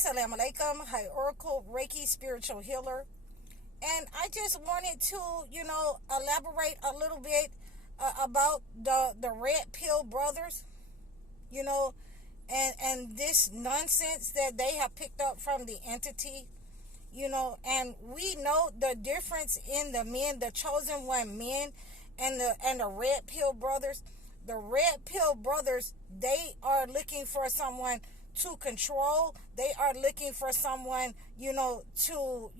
Assalamu alaikum. Hi, Oracle Reiki spiritual healer. And I just wanted to, elaborate a little bit about the red pill brothers, you know, and this nonsense that they have picked up from the entity, and we know the difference in the men, the chosen one men, and the red pill brothers. The red pill brothers, they are looking for someone to control. They are looking for someone, to,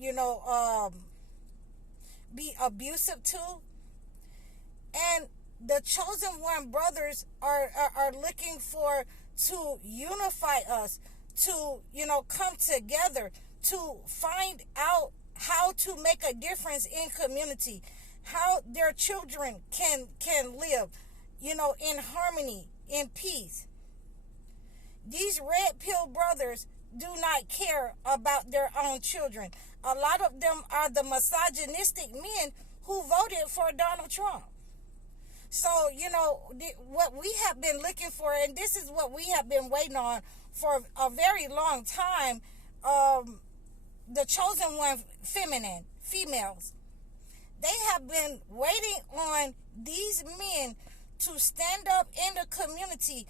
be abusive to. And the chosen one brothers are looking for to unify us, to, come together, to find out how to make a difference in community, how their children can live, in harmony, in peace. These red pill brothers do not care about their own children. A lot of them are the misogynistic men who voted for Donald Trump. So, what we have been looking for, and this is what we have been waiting on for a very long time, the chosen one females, they have been waiting on these men to stand up in the community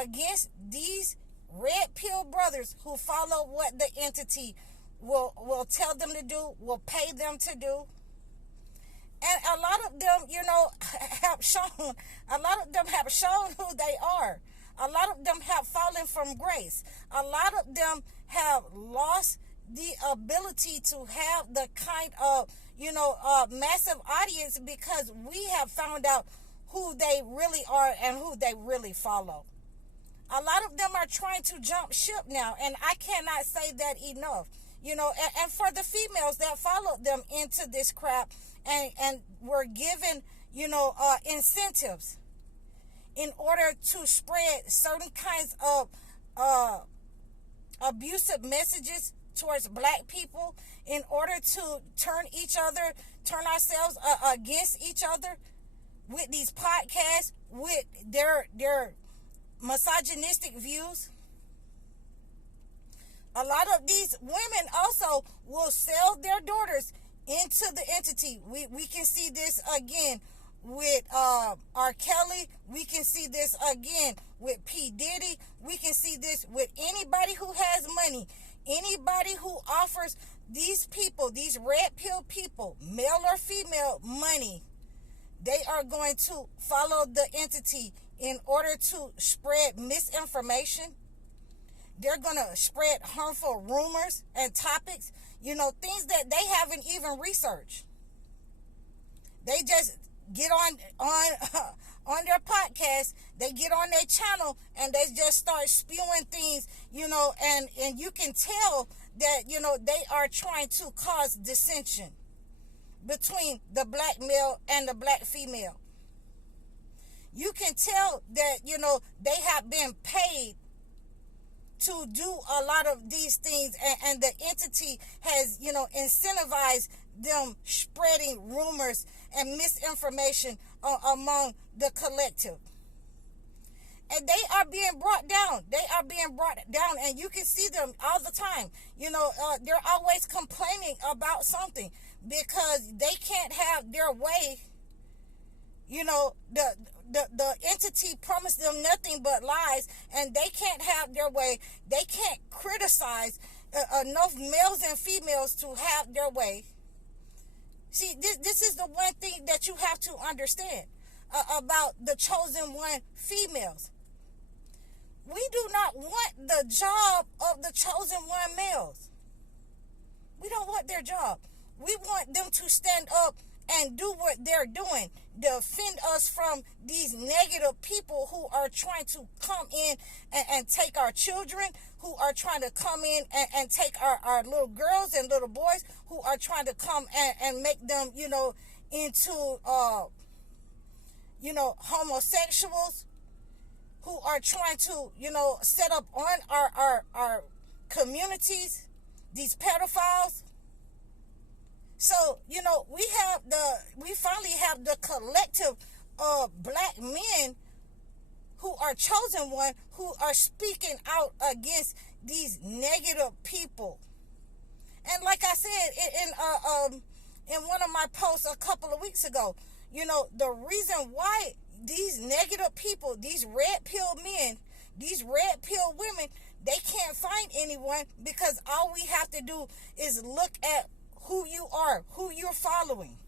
against these red pill brothers who follow what the entity will tell them to do, will pay them to do. And a lot of them, have shown who they are. A lot of them have fallen from grace. A lot of them have lost the ability to have the kind of, massive audience, because we have found out who they really are and who they really follow. A lot of them are trying to jump ship now, and I cannot say that enough. And for the females that followed them into this crap and were given, incentives in order to spread certain kinds of abusive messages towards black people, in order to turn ourselves against each other with these podcasts, with their misogynistic views. A lot of these women also will sell their daughters into the entity. We can see this again with R. Kelly. We can see this again with P. Diddy. We can see this with anybody who has money, anybody who offers these people, these red pill people, male or female, money. They are going to follow the entity in order to spread misinformation. They're going to spread harmful rumors and topics, things that they haven't even researched. They just get on their podcast, they get on their channel, and they just start spewing things, and you can tell that, they are trying to cause dissension between the black male and the black female. You can tell that, they have been paid to do a lot of these things, and the entity has, incentivized them spreading rumors and misinformation among the collective. And they are being brought down. And you can see them all the time. They're always complaining about something because they can't have their way. The entity promised them nothing but lies, and they can't have their way. They can't criticize enough males and females to have their way. See, this is the one thing that you have to understand about the chosen one females. We do not want the job of the chosen one males. We don't want their job. We want them to stand up and do what they're doing, defend us from these negative people who are trying to come in and take our children, who are trying to come in and take our little girls and little boys, who are trying to come and make them, into, homosexuals, who are trying to, set up on our communities, these pedophiles. So, we finally have the collective of black men who are chosen one, who are speaking out against these negative people. And like I said in one of my posts a couple of weeks ago, the reason why these negative people, these red pill men, these red pill women, they can't find anyone, because all we have to do is look at who you are, who you're following.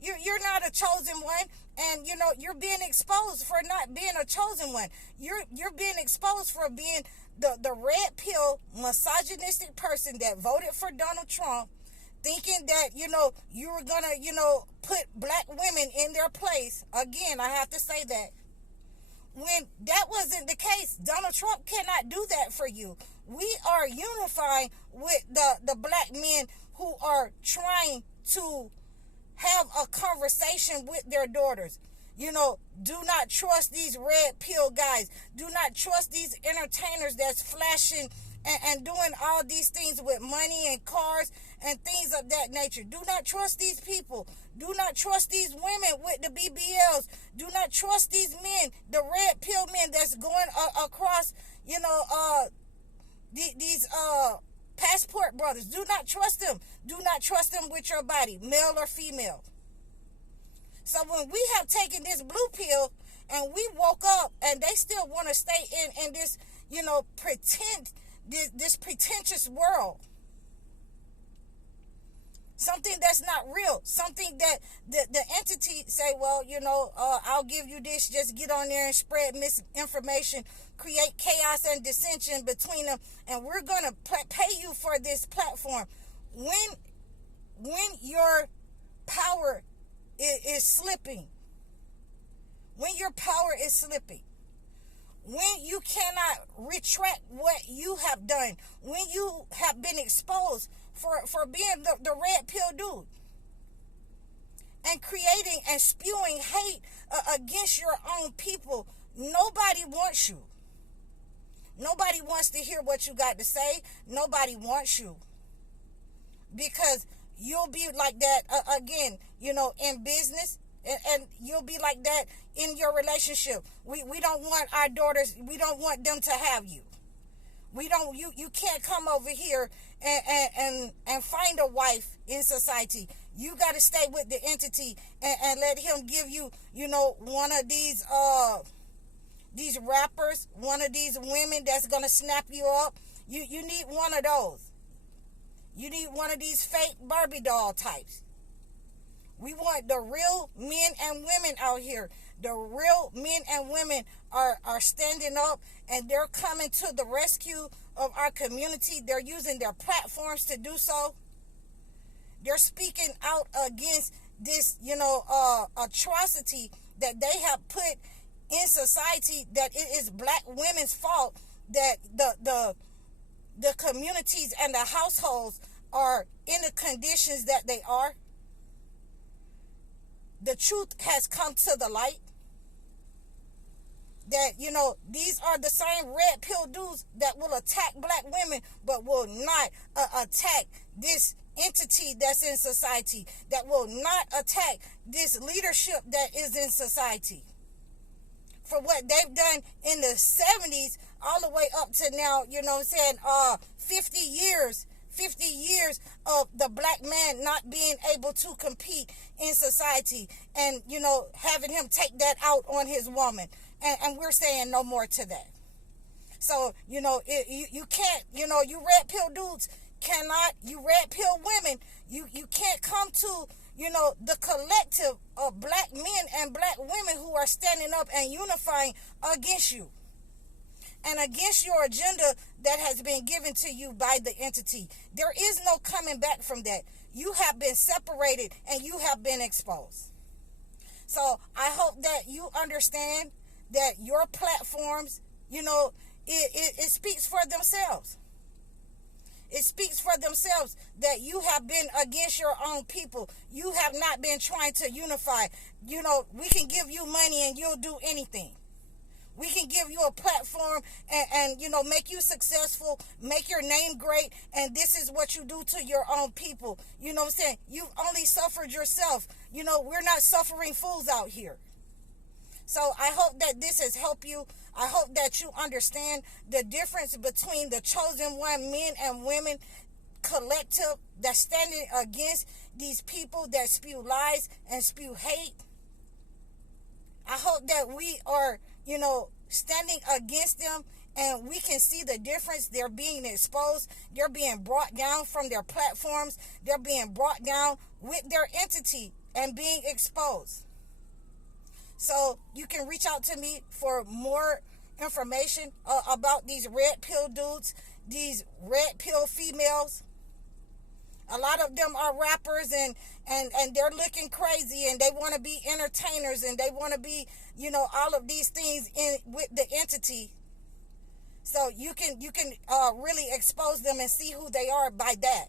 You're not a chosen one, and you're being exposed for not being a chosen one. You're being exposed for being the red pill misogynistic person that voted for Donald Trump, thinking that you were gonna put black women in their place. Again, I have to say that, when that wasn't the case. Donald Trump cannot do that for you. We are unifying with the black men who are trying to have a conversation with their daughters. Do not trust these red pill guys. Do not trust these entertainers that's flashing and doing all these things with money and cars and things of that nature. Do not trust these people. Do not trust these women with the BBLs. Do not trust these men, the red pill men that's going across, these passport brothers. Do not trust them. Do not trust them with your body, male or female. So when we have taken this blue pill and we woke up and they still want to stay in this, this pretentious world, something that's not real, something that the entity say, well, I'll give you this, just get on there and spread misinformation, create chaos and dissension between them, and we're going to pay you for this platform. When your power is slipping, when your power is slipping, when you cannot retract what you have done, when you have been exposed for being the red pill dude and creating and spewing hate against your own people, nobody wants you. Nobody wants to hear what you got to say. Nobody wants you, because you'll be like that again, in business, and you'll be like that in your relationship. We don't want our daughters, we don't want them to have you. You can't come over here and find a wife in society. You got to stay with the entity and let him give you, one of these rappers, one of these women that's going to snap you up. You need one of those. You need one of these fake Barbie doll types. We want the real men and women out here. The real men and women are standing up, and they're coming to the rescue of our community. They're using their platforms to do so. They're speaking out against this, atrocity that they have put in society, that it is black women's fault that the communities and the households are in the conditions that they are. The truth has come to the light that, these are the same red pill dudes that will attack black women, but will not attack this entity that's in society, that will not attack this leadership that is in society. For what they've done in the 70s all the way up to now, 50 years of the black man not being able to compete in society, and, having him take that out on his woman. And we're saying no more to that. So, you can't, you red pill dudes cannot, you red pill women, you can't come to, the collective of black men and black women who are standing up and unifying against you and against your agenda that has been given to you by the entity. There is no coming back from that. You have been separated and you have been exposed. So I hope that you understand that your platforms, it speaks for themselves. It speaks for themselves that you have been against your own people. You have not been trying to unify. We can give you money and you'll do anything. We can give you a platform and make you successful, make your name great, and this is what you do to your own people. You know what I'm saying? You've only suffered yourself. We're not suffering fools out here. So I hope that this has helped you. I hope that you understand the difference between the chosen one, men and women collective, that's standing against these people that spew lies and spew hate. I hope that we are, standing against them, and we can see the difference. They're being exposed. They're being brought down from their platforms. They're being brought down with their entity and being exposed. So you can reach out to me for more information about these red pill dudes, these red pill females. A lot of them are rappers, and they're looking crazy, and they want to be entertainers, and they want to be, all of these things with the entity. So you can really expose them and see who they are by that.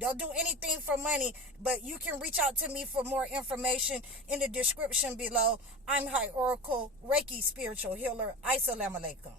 They'll do anything for money, but you can reach out to me for more information in the description below. I'm High Oracle, Reiki Spiritual Healer. Assalamu alaikum.